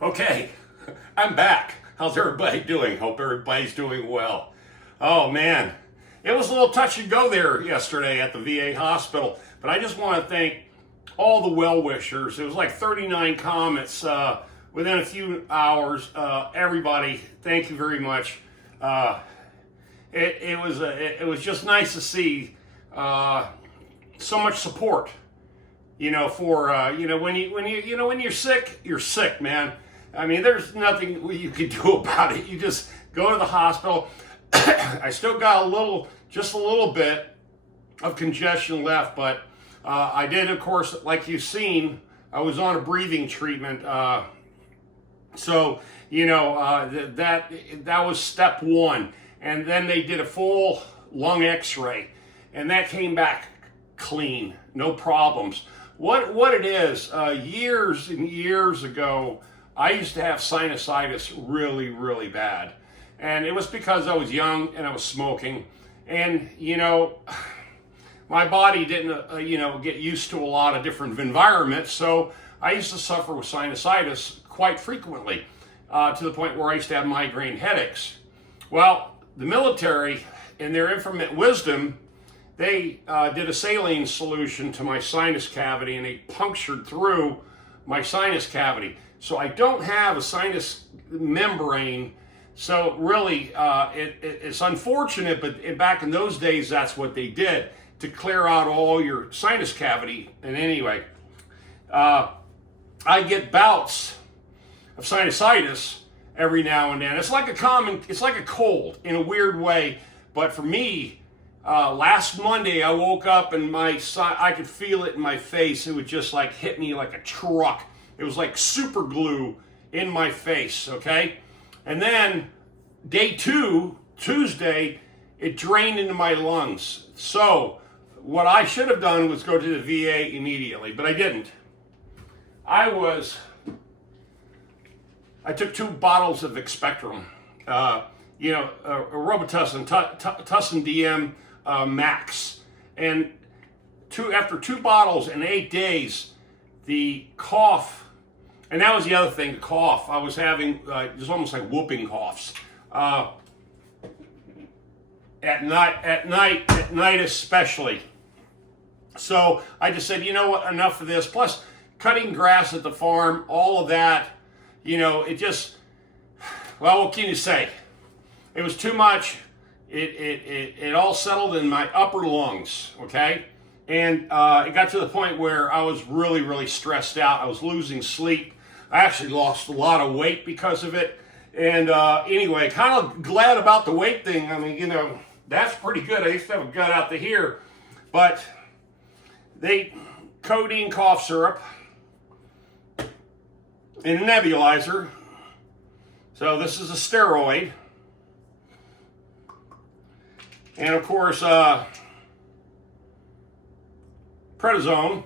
Okay, I'm back. How's everybody doing? Hope everybody's doing well. Oh man, it was a little touch and go there yesterday at the VA hospital, but I just want to thank all the well wishers. It was like 39 comments within a few hours. Everybody, thank you very much. It was just nice to see so much support. For when you're sick, man. I mean, there's nothing you can do about it. You just go to the hospital. I still got just a little bit of congestion left, but I did, of course, like you've seen, I was on a breathing treatment. That was step one, and then they did a full lung X-ray, and that came back clean, no problems. What it is, years and years ago, I used to have sinusitis really, really bad. And it was because I was young and I was smoking. And, my body didn't, get used to a lot of different environments. So I used to suffer with sinusitis quite frequently, to the point where I used to have migraine headaches. Well, the military, in their infinite wisdom, they did a saline solution to my sinus cavity, and they punctured through my sinus cavity. So I don't have a sinus membrane. So really, it's unfortunate, but back in those days, that's what they did to clear out all your sinus cavity. And anyway, I get bouts of sinusitis every now and then. It's like a cold in a weird way. But for me, last Monday, I woke up and I could feel it in my face. It would just like hit me like a truck. It was like super glue in my face, okay? And then day 2, Tuesday, it drained into my lungs. So what I should have done was go to the VA immediately, but I didn't. I took 2 bottles of Expectrum, Robitussin, Tussin DM Max. And after 2 bottles in 8 days, the cough, and that was the other thing, the cough. I was having just almost like whooping coughs. At night especially. So I just said, you know what, enough of this. Plus, cutting grass at the farm, all of that, it just, well, what can you say? It was too much. It all settled in my upper lungs, okay? And it got to the point where I was really, really stressed out. I was losing sleep. I actually lost a lot of weight because of it. And anyway, kind of glad about the weight thing. I mean, that's pretty good. I used to have a gut out to here. But codeine cough syrup in a nebulizer. So this is a steroid. And of course, prednisone,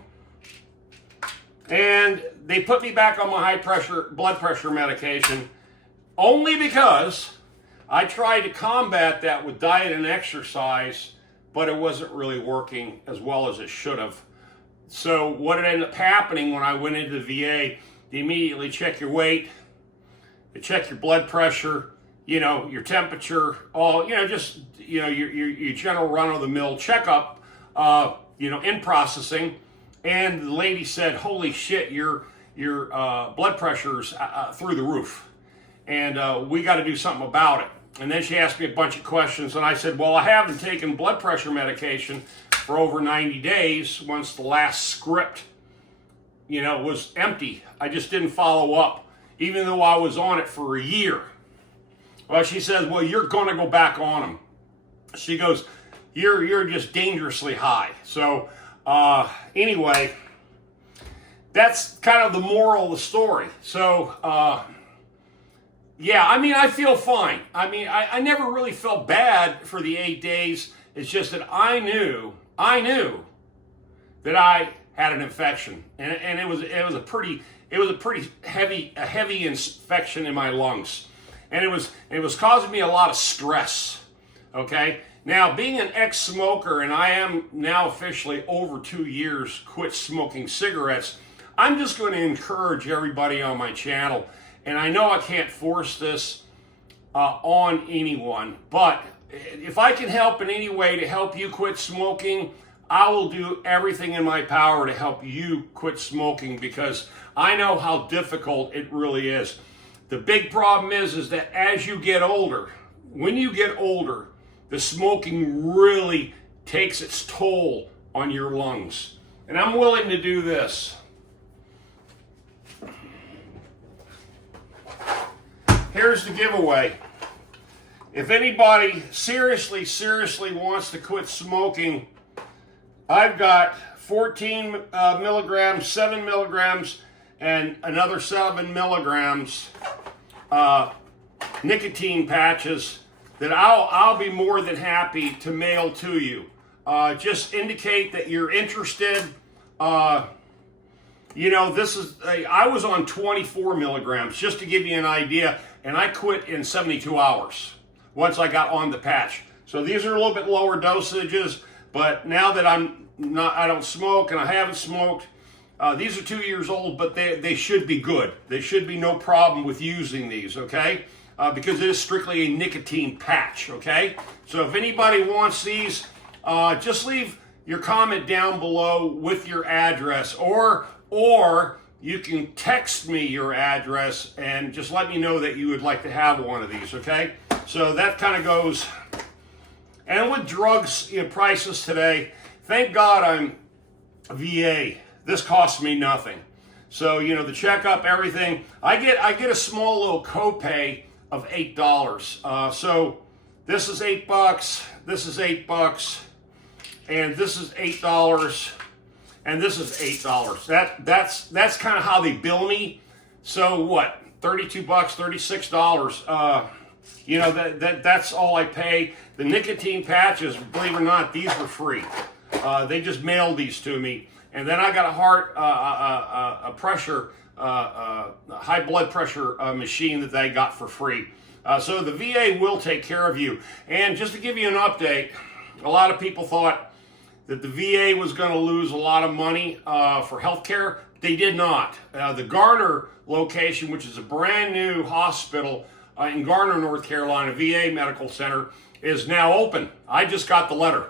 and they put me back on my blood pressure medication only because I tried to combat that with diet and exercise, but it wasn't really working as well as it should have. So what ended up happening when I went into the VA, they immediately check your weight, they check your blood pressure, your temperature, all, your general run-of-the-mill checkup, in processing. And the lady said, holy shit, your blood pressure's through the roof. And we got to do something about it. And then she asked me a bunch of questions, and I said, well, I haven't taken blood pressure medication for over 90 days once the last script, was empty. I just didn't follow up, even though I was on it for a year. Well, she says, well, you're going to go back on them. She goes, you're just dangerously high. So anyway, that's kind of the moral of the story. So yeah, I mean, I feel fine. I mean, I never really felt bad for the 8 days. It's just that I knew that I had an infection, and it was a pretty heavy infection in my lungs, and it was causing me a lot of stress. Okay. Now, being an ex-smoker, and I am now officially over 2 years quit smoking cigarettes, I'm just going to encourage everybody on my channel, And I know I can't force this on anyone, but if I can help in any way to help you quit smoking, I will do everything in my power to help you quit smoking, because I know how difficult it really is. The big problem is that as you get older, when you get older, the smoking really takes its toll on your lungs. And I'm willing to do this. Here's the giveaway. If anybody seriously wants to quit smoking, I've got 14 milligrams, 7 milligrams, and another 7 milligrams nicotine patches that I'll be more than happy to mail to you. Just indicate that you're interested. You know, I was on 24 milligrams, just to give you an idea, and I quit in 72 hours once I got on the patch. So these are a little bit lower dosages, but now that I don't smoke and I haven't smoked, these are 2 years old, but they should be good. There should be no problem with using these, okay? Because it is strictly a nicotine patch, okay? So if anybody wants these, just leave your comment down below with your address, or you can text me your address and just let me know that you would like to have one of these, okay? So that kind of goes. And with drugs, prices today, thank God I'm VA. This costs me nothing. So, the checkup, everything, I get a small little copay of $8. So this is $8, this is $8, and this is $8, and this is $8. That's kind of how they bill me. So what? $32, $36. That's all I pay. The nicotine patches, believe it or not, these were free. They just mailed these to me. And then I got a high blood pressure machine that they got for free. So the VA will take care of you. And just to give you an update, a lot of people thought that the VA was going to lose a lot of money for health care. They did not. The Garner location, which is a brand new hospital in Garner, North Carolina, VA Medical Center, is now open. I just got the letter.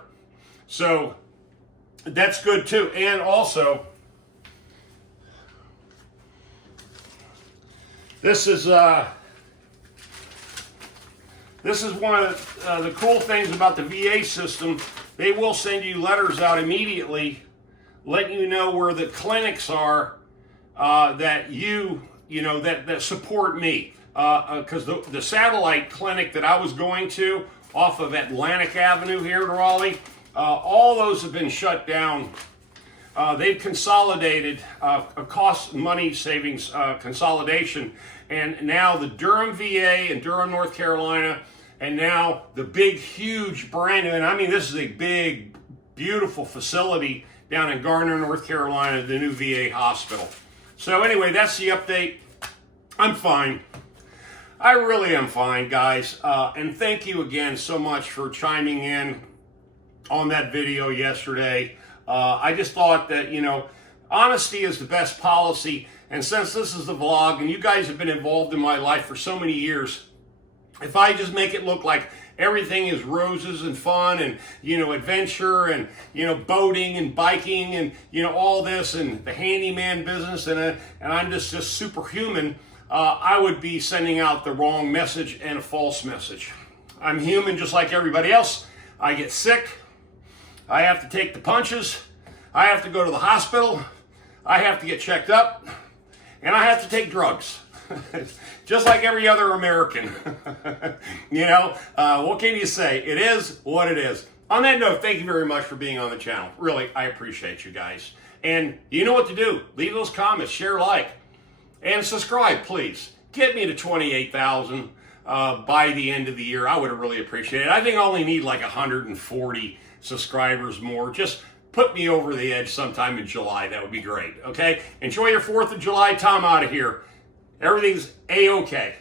So that's good too. And also, this is one of the cool things about the VA system. They will send you letters out immediately, letting you know where the clinics are that that support me. Because the satellite clinic that I was going to off of Atlantic Avenue here in Raleigh, all those have been shut down. They've consolidated, a cost money savings consolidation, and now the Durham VA in Durham, North Carolina, and now the big, huge, brand new, and I mean this is a big, beautiful facility down in Garner, North Carolina, the new VA hospital. So anyway, that's the update. I'm fine. I really am fine, guys. And thank you again so much for chiming in on that video yesterday. I just thought that, honesty is the best policy. And since this is the vlog and you guys have been involved in my life for so many years, if I just make it look like everything is roses and fun and, adventure and, boating and biking and, all this and the handyman business and I'm just superhuman, I would be sending out the wrong message and a false message. I'm human just like everybody else. I get sick. I have to take the punches. I have to go to the hospital. I have to get checked up. And I have to take drugs. Just like every other American. What can you say? It is what it is. On that note, thank you very much for being on the channel. Really, I appreciate you guys. And you know what to do. Leave those comments, share, like, and subscribe, please. Get me to 28,000 by the end of the year. I would really appreciate it. I think I only need like 140 subscribers more. Just put me over the edge sometime in July. That would be great, okay? Enjoy your 4th of July. Tom out of here. Everything's A-okay.